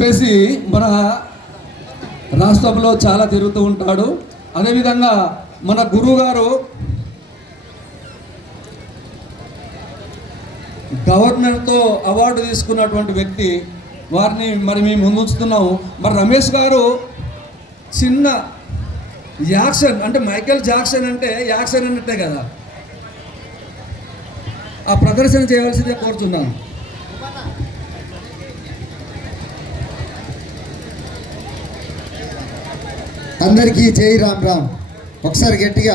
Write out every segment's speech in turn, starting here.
చెప్పేసి మన రాష్ట్రంలో చాలా తిరుగుతూ ఉంటాడు. అదేవిధంగా మన గురువు గారు గవర్నర్తో అవార్డు తీసుకున్నటువంటి వ్యక్తి, వారిని మరి మేము ముందుంచుతున్నాము. మరి రమేష్ గారు చిన్న యాక్షన్ అంటే మైకేల్ జాక్సన్ అంటే యాక్షన్ అన్నట్టే కదా, ఆ ప్రదర్శన చేయవలసిందే కోరుతున్నాను. అందరికీ జై రామ్ రామ్. ఒకసారి గట్టిగా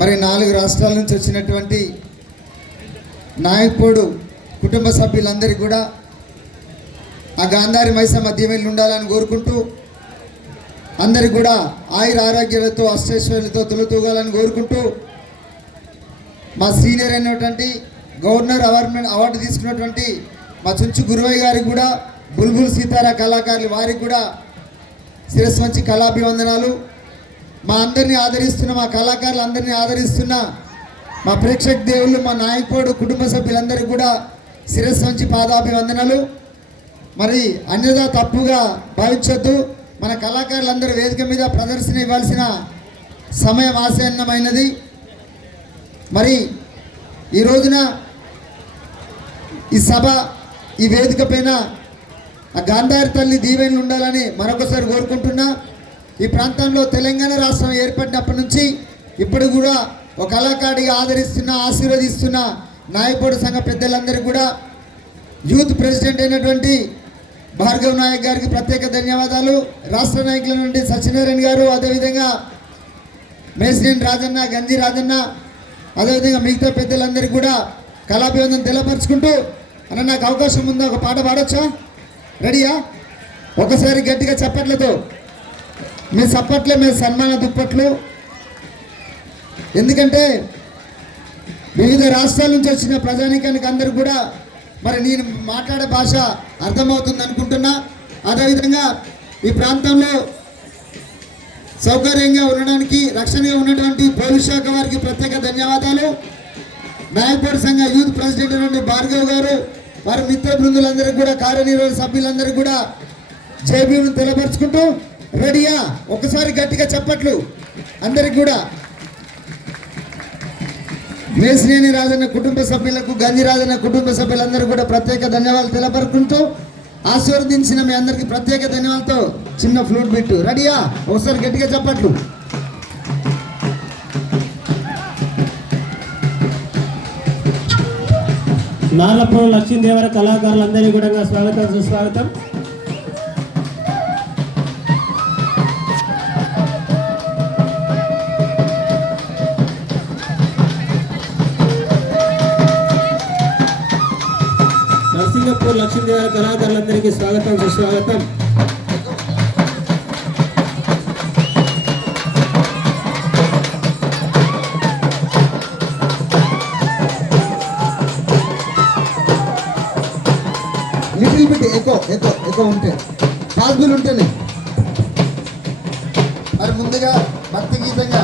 మరి 4 రాష్ట్రాల నుంచి వచ్చినటువంటి నాయకుడు కుటుంబ సభ్యులందరికీ కూడా ఆ గాంధారి మైసమ్మ దీవెనలు ఉండాలని కోరుకుంటూ, అందరికి కూడా ఆయుర ఆరోగ్యాలతో అష్టైశ్వర్యాలతో తొలుతూగాలని కోరుకుంటూ, మా సీనియర్ అయినటువంటి గవర్నర్ అవార్డు తీసుకున్నటువంటి మా చుంచు గురువయ్య గారికి కూడా, బుల్బుల్ సీతారా కళాకారులు వారికి కూడా శిరస్సు వంచి కళాభివందనాలు. మా అందరినీ ఆదరిస్తున్న, మా కళాకారులు అందరినీ ఆదరిస్తున్న మా ప్రేక్షక దేవుళ్ళు, మా నాయకుడు కుటుంబ సభ్యులందరికీ కూడా శిరస్సు వంచి పాదాభివందనాలు. మరి అన్యదా తప్పుగా భావించొద్దు. మన కళాకారులందరూ వేదిక మీద ప్రదర్శన ఇవ్వాల్సిన సమయం ఆసన్నమైనది. మరి ఈ రోజున ఈ సభ, ఈ వేదిక పైన ఆ గాంధారి తల్లి దీవెనలు ఉండాలని మరొకసారి కోరుకుంటున్నా. ఈ ప్రాంతంలో తెలంగాణ రాష్ట్రం ఏర్పడినప్పటి నుంచి ఇప్పుడు కూడా ఒక కళాకారుడిగా ఆదరిస్తున్న, ఆశీర్వదిస్తున్న నాయకుడు సంఘ పెద్దలందరికీ కూడా, యూత్ ప్రెసిడెంట్ అయినటువంటి భార్గవ్ నాయక్ గారికి ప్రత్యేక ధన్యవాదాలు. రాష్ట్ర నాయకుల నుండి సత్యనారాయణ గారు, అదేవిధంగా మేసినేని రాజన్న, గంజి రాజన్న, అదేవిధంగా మిగతా పెద్దలందరికీ కూడా కళాభివందనం తెలపరుచుకుంటూ, అన్న నాకు అవకాశం ఉందా, ఒక పాట పాడొచ్చా? రెడీయా? ఒకసారి గట్టిగా చప్పట్లతో మీ చప్పట్లే మీ సన్మాన దుప్పట్లు. ఎందుకంటే వివిధ రాష్ట్రాల నుంచి వచ్చిన ప్రజానీకానికి అందరికి కూడా మరి నేను మాట్లాడే భాష అర్థమవుతుంది అనుకుంటున్నా. అదేవిధంగా ఈ ప్రాంతంలో సౌకర్యంగా ఉండడానికి, రక్షణగా ఉన్నటువంటి పోలీస్ శాఖ వారికి ప్రత్యేక ధన్యవాదాలు. నాయకుడు సంఘ యూత్ ప్రెసిడెంట్ నుండి భార్గవ్ గారు, వారి మిత్ర బృందులందరికీ కూడా, కార్యనిర్వహణ సభ్యులందరికీ కూడా జేబీని తెలపరుచుకుంటూ, రెడీయా? ఒకసారి గట్టిగా చప్పట్లు అందరికి కూడా. మేసినేని రాజన్న కుటుంబ సభ్యులకు, గంజి రాజన్న కుటుంబ సభ్యులందరూ కూడా ప్రత్యేక ధన్యవాదాలు తెలపరుచుకుంటూ, ఆశీర్వదించిన మీ అందరికీ ప్రత్యేక ధన్యవాదాలతో చిన్న ఫ్లూట్ బిట్టు. రెడీయా? ఒకసారి గట్టిగా చప్పట్లు. నార్లపురం లక్ష్మీదేవర కళాకారులందరికీ కూడా స్వాగతం, సుస్వాగతం. నరసింగపూర్ లక్ష్మీదేవర కళాకారులందరికీ స్వాగతం, సుస్వాగతం. లిటిల్ బిట్ ఎక్కువ ఉంటే పాసిబుల్ ఉంటేనే. మరి ముందుగా భక్తి గీతంగా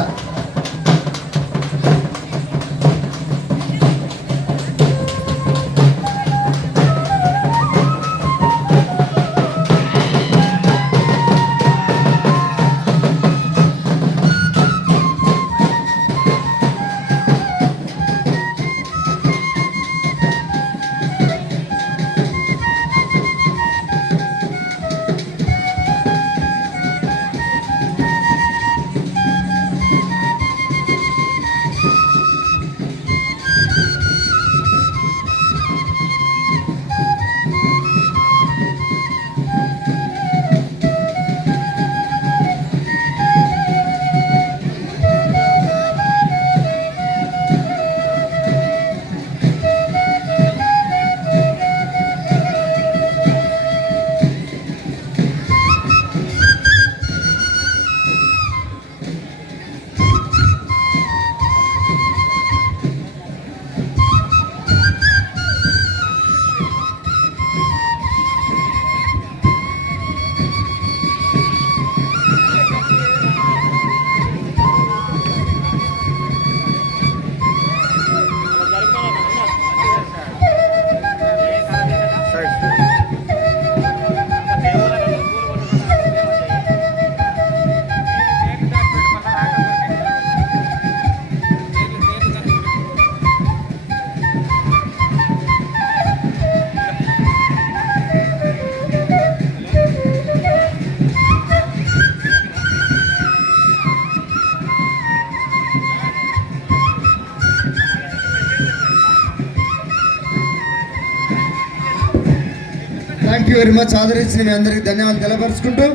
యూ వెరీ మచ్. ఆదరించిన మీ అందరికి ధన్యవాదాలు తెలపరుచుకుంటూ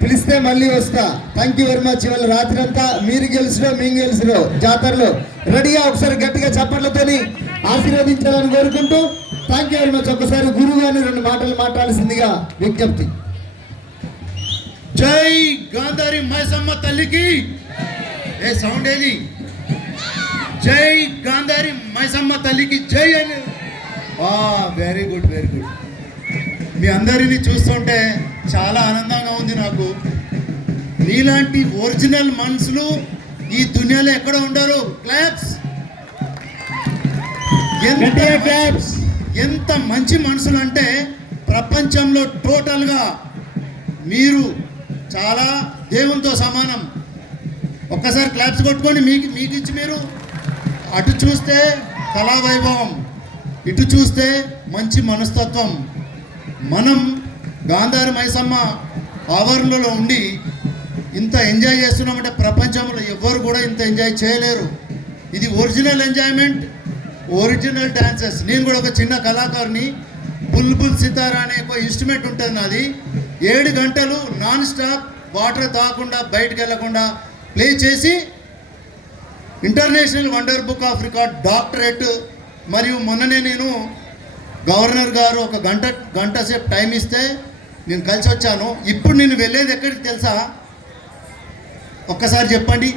పిలిస్తే మళ్ళీ వస్తా. Thank you very much. ఇవాళ రాత్రి అంతా మీరు గెలిచిరో మేము గెలిచిరో జాతరలో రెడీగా ఒకసారి గట్టిగా చప్పట్లతోని ఆశీర్వదించాలని కోరుకుంటూ థ్యాంక్ యూ వెరీ మచ్. ఒకసారి గురువు గారిని 2 మాటలు మాట్లాడాల్సిందిగా విజ్ఞప్తి. జై గాంధారి మైసమ్మ తల్లికి ఏ సౌండ్ ఏది? జై గాంధారి మైసమ్మ తల్లికి జై అని. Very good, very good. మీ అందరినీ చూస్తుంటే చాలా ఆనందంగా ఉంది నాకు. నీలాంటి ఒరిజినల్ మనుషులు ఈ దునియాలో ఎక్కడ ఉండరు. క్లాప్స్. ఎంత మంచి మనుషులు అంటే ప్రపంచంలో టోటల్గా మీరు చాలా దేవునితో సమానం. ఒక్కసారి క్లాప్స్ కొట్టుకొని మీకు ఇచ్చి మీరు అటు చూస్తే కళావైభవం, ఇటు చూస్తే మంచి మనస్తత్వం. మనం గాంధారి మైసమ్మ ఆవరణలో ఉండి ఇంత ఎంజాయ్ చేస్తున్నామంటే ప్రపంచంలో ఎవ్వరు కూడా ఇంత ఎంజాయ్ చేయలేరు. ఇది ఒరిజినల్ ఎంజాయ్మెంట్, ఒరిజినల్ డాన్సెస్. నేను కూడా ఒక చిన్న కళాకారుని. బుల్బుల్ సితారా అనే ఒక ఇన్స్ట్రుమెంట్ ఉంటుంది నాది. 7 గంటలు నాన్ స్టాప్ వాటర్ తాగకుండా బయటకు వెళ్ళకుండా ప్లే చేసి international wonder book of record doctorate. మరియు మొన్ననే నేను గవర్నర్ గారు ఒక గంట సేపు టైం ఇస్తే నేను కలిసి వచ్చాను. ఇప్పుడు నేను వెళ్ళేది ఎక్కడికి తెలుసా? ఒక్కసారి చెప్పండి.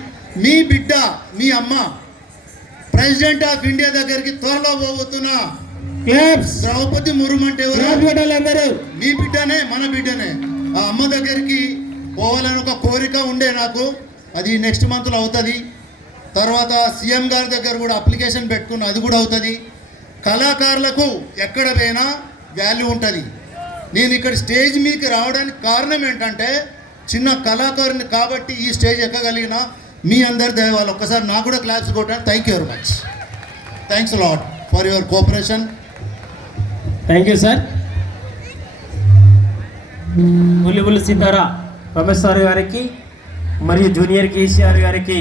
మీ బిడ్డ, మీ అమ్మ ప్రెసిడెంట్ ఆఫ్ ఇండియా దగ్గరికి త్వరలో పోతున్నా. ద్రౌపది ముర్ము అంటే ఎవరు? మీ బిడ్డనే, మన బిడ్డనే. ఆ అమ్మ దగ్గరికి పోవాలని ఒక కోరిక ఉండే నాకు. అది నెక్స్ట్ మంత్లో అవుతుంది. తర్వాత సీఎం గారి దగ్గర కూడా అప్లికేషన్ పెట్టుకున్నా, అది కూడా అవుతుంది. కళాకారులకు ఎక్కడ పోయినా వాల్యూ ఉంటుంది. నేను ఇక్కడ స్టేజ్ మీకు రావడానికి కారణం ఏంటంటే చిన్న కళాకారుని కాబట్టి ఈ స్టేజ్ ఎక్కగలిగిన మీ అందరి దయ వల్ల. ఒక్కసారి నాకు కూడా క్లాప్స్ కొట్టాను. Thank you very much. Thanks lot for your cooperation. Thank you sir. బుల్లిబుల్లి సితారా రమేష్ సార్ గారికి మరియు జూనియర్ కేసీఆర్ గారికి